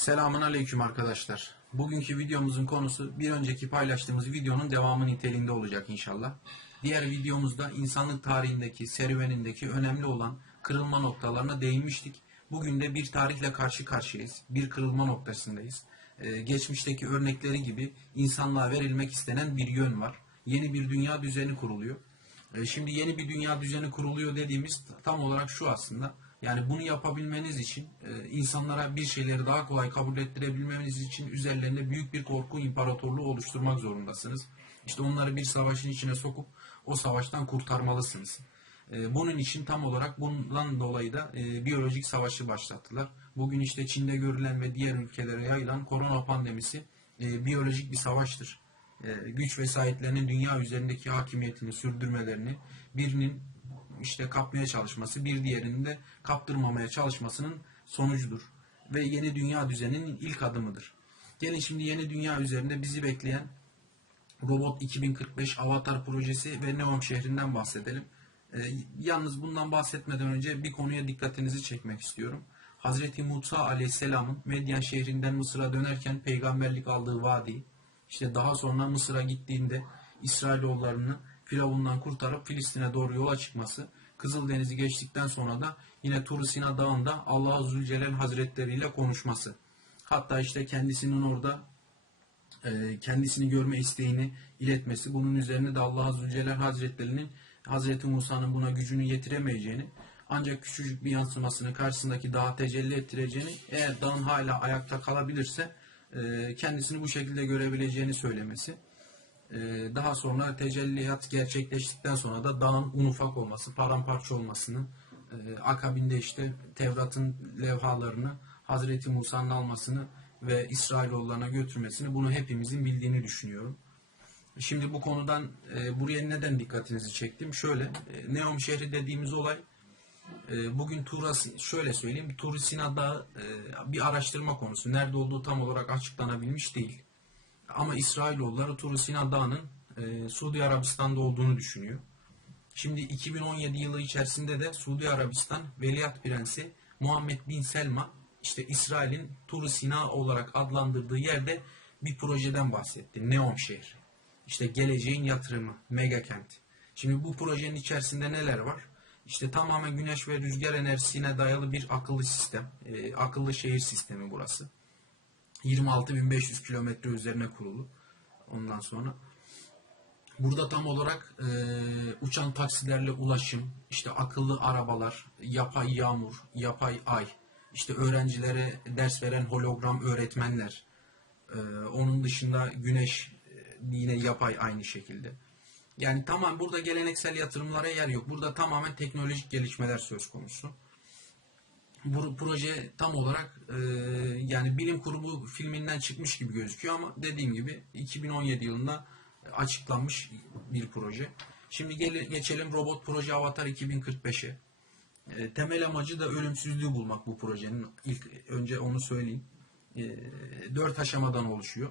Selamun Aleyküm arkadaşlar. Bugünkü videomuzun konusu bir önceki paylaştığımız videonun devamı niteliğinde olacak inşallah. Diğer videomuzda insanlık tarihindeki, serüvenindeki önemli olan kırılma noktalarına değinmiştik. Bugün de bir tarihle karşı karşıyayız. Bir kırılma noktasındayız. Ee, geçmişteki örnekleri gibi insanlığa verilmek istenen bir yön var. Yeni bir dünya düzeni kuruluyor. E, Şimdi yeni bir dünya düzeni kuruluyor dediğimiz tam olarak şu aslında. Yani bunu yapabilmeniz için, e, insanlara bir şeyleri daha kolay kabul ettirebilmeniz için üzerlerinde büyük bir korku imparatorluğu oluşturmak zorundasınız. İşte onları bir savaşın içine sokup o savaştan kurtarmalısınız. E, Bunun için tam olarak bundan dolayı da e, biyolojik savaşı başlattılar. Bugün işte Çin'de görülen ve diğer ülkelere yayılan korona pandemisi biyolojik bir savaştır güç vesayetlerinin dünya üzerindeki hakimiyetini sürdürmelerini birinin işte kapmaya çalışması bir diğerinin de kaptırmamaya çalışmasının sonucudur. Ve yeni dünya düzeninin ilk adımıdır. Gelin şimdi yeni dünya üzerinde bizi bekleyen Robot 2045 Avatar projesi ve Neom şehrinden bahsedelim. E, yalnız bundan bahsetmeden önce bir konuya dikkatinizi çekmek istiyorum. Hazreti Musa Aleyhisselam'ın Medyen şehrinden Mısır'a dönerken peygamberlik aldığı vadi, işte daha sonra Mısır'a gittiğinde İsrailoğullarını Firavundan kurtarıp Filistin'e doğru yola çıkması, Kızıldeniz'i geçtikten sonra da yine Tur Sina Dağı'nda Allah Zülcelal Hazretleri ile konuşması. Hatta işte kendisinin orada e, kendisini görme isteğini iletmesi. Bunun üzerine de Allah Zülcelal Hazretleri'nin Hazreti Musa'nın buna gücünü yetiremeyeceğini ancak küçücük bir yansımasını karşısındaki dağa tecelli ettireceğini eğer dağın hala ayakta kalabilirse e, kendisini bu şekilde görebileceğini söylemesi. E, daha sonra tecelliyat gerçekleştikten sonra da dağın un ufak olması, paramparça olmasını, e, akabinde işte Tevrat'ın levhalarını Hazreti Musa'nın almasını ve İsrailoğullarına götürmesini bunu hepimizin bildiğini düşünüyorum. Şimdi bu konudan e, buraya neden dikkatinizi çektim? Şöyle, e, Neom şehri dediğimiz olay bugün Tura, şöyle söyleyeyim, Tur Sina'da bir araştırma konusu. Nerede olduğu tam olarak açıklanabilmiş değil. Ama İsrailoğulları Tur Sina Dağı'nın e, Suudi Arabistan'da olduğunu düşünüyor. Şimdi 2017 yılı içerisinde de Suudi Arabistan Veliaht Prensi Muhammed Bin Selma işte İsrail'in Tur Sina olarak adlandırdığı yerde bir projeden bahsetti. Neom şehri. İşte geleceğin yatırımı, mega kent. Şimdi bu projenin içerisinde neler var? İşte tamamen güneş ve rüzgar enerjisine dayalı bir akıllı sistem. e, akıllı şehir sistemi burası. 26.500 kilometre üzerine kurulu. Ondan sonra burada tam olarak e, uçan taksilerle ulaşım, işte akıllı arabalar, yapay yağmur, yapay ay, işte öğrencilere ders veren hologram öğretmenler, e, onun dışında güneş e, yine yapay aynı şekilde. Yani tamam burada geleneksel yatırımlara yer yok. Burada tamamen teknolojik gelişmeler söz konusu. Bu proje tam olarak e, yani bilim kurgu filminden çıkmış gibi gözüküyor ama dediğim gibi 2017 yılında açıklanmış bir proje. Şimdi gel, geçelim Robot Proje Avatar 2045'e. E, temel amacı da ölümsüzlüğü bulmak bu projenin. İlk önce onu söyleyeyim. E, dört aşamadan oluşuyor.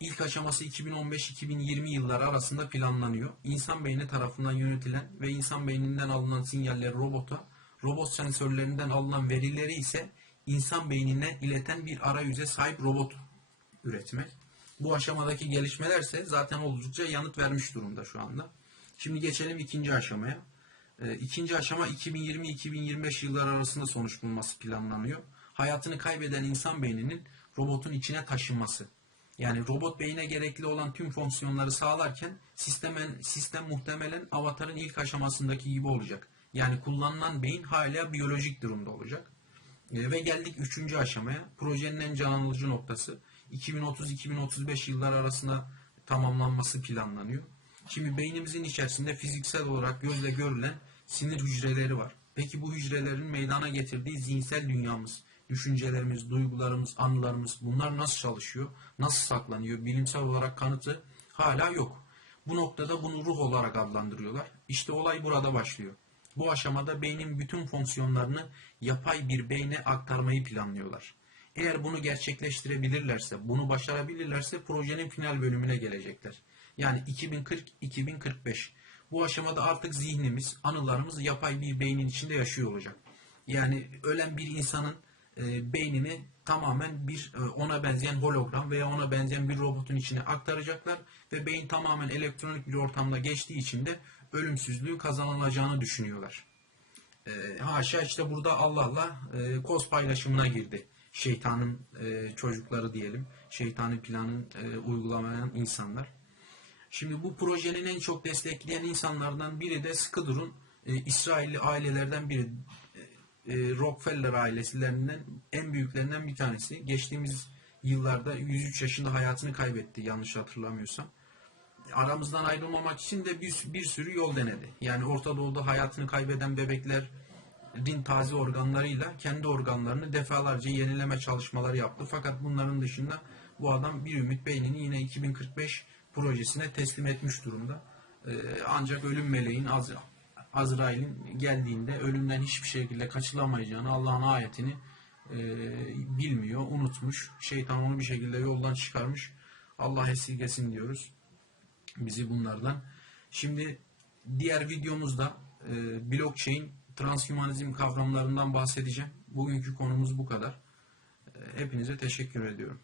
İlk aşaması 2015-2020 yılları arasında planlanıyor. İnsan beyni tarafından yönetilen ve insan beyninden alınan sinyalleri robota, robot sensörlerinden alınan verileri ise insan beynine ileten bir arayüze sahip robot üretmek. Bu aşamadaki gelişmelerse zaten oldukça yanıt vermiş durumda şu anda. Şimdi geçelim ikinci aşamaya. Ee, İkinci aşama 2020-2025 yılları arasında sonuç bulması planlanıyor. Hayatını kaybeden insan beyninin robotun içine taşınması. Yani robot beyine gerekli olan tüm fonksiyonları sağlarken sistemen, sistem muhtemelen avatarın ilk aşamasındaki gibi olacak. Yani kullanılan beyin hala biyolojik durumda olacak. E, ve geldik üçüncü aşamaya. Projenin en can alıcı noktası 2030-2035 yıllar arasında tamamlanması planlanıyor. Şimdi beynimizin içerisinde fiziksel olarak gözle görülen sinir hücreleri var. Peki bu hücrelerin meydana getirdiği zihinsel dünyamız, düşüncelerimiz, duygularımız, anılarımız bunlar nasıl çalışıyor, nasıl saklanıyor, bilimsel olarak kanıtı hala yok. Bu noktada bunu ruh olarak adlandırıyorlar. İşte olay burada başlıyor. Bu aşamada beynin bütün fonksiyonlarını yapay bir beyne aktarmayı planlıyorlar. Eğer bunu gerçekleştirebilirlerse, bunu başarabilirlerse projenin final bölümüne gelecekler. Yani 2040-2045. Bu aşamada artık zihnimiz, anılarımız yapay bir beynin içinde yaşıyor olacak. Yani ölen bir insanın e, beynini tamamen bir e, ona benzeyen hologram veya ona benzeyen bir robotun içine aktaracaklar ve beyin tamamen elektronik bir ortamda geçtiği için de ölümsüzlüğü kazanılacağını düşünüyorlar. E, haşa işte burada Allah'la e, koz paylaşımına girdi. Şeytanın e, çocukları diyelim. Şeytanın planını e, uygulamayan insanlar. Şimdi bu projenin en çok destekleyen insanlardan biri de sıkı durun e, İsrailli ailelerden biri. E, e, Rockefeller ailelerinden en büyüklerinden bir tanesi. Geçtiğimiz yıllarda 103 yaşında hayatını kaybetti yanlış hatırlamıyorsam. Aramızdan ayrılmamak için de bir, bir sürü yol denedi. Yani Orta Doğu'da hayatını kaybeden bebeklerin taze organlarıyla kendi organlarını defalarca yenileme çalışmaları yaptı. Fakat bunların dışında bu adam bir ümit beynini yine 2045 projesine teslim etmiş durumda. Ee, ancak ölüm meleğin Az- Azrail'in geldiğinde ölümden hiçbir şekilde kaçılamayacağını Allah'ın ayetini e, bilmiyor, unutmuş. Şeytan onu bir şekilde yoldan çıkarmış. Allah esirgesin diyoruz bizi bunlardan. Şimdi diğer videomuzda e, blockchain, transhumanizm kavramlarından bahsedeceğim. Bugünkü konumuz bu kadar. E, hepinize teşekkür ediyorum.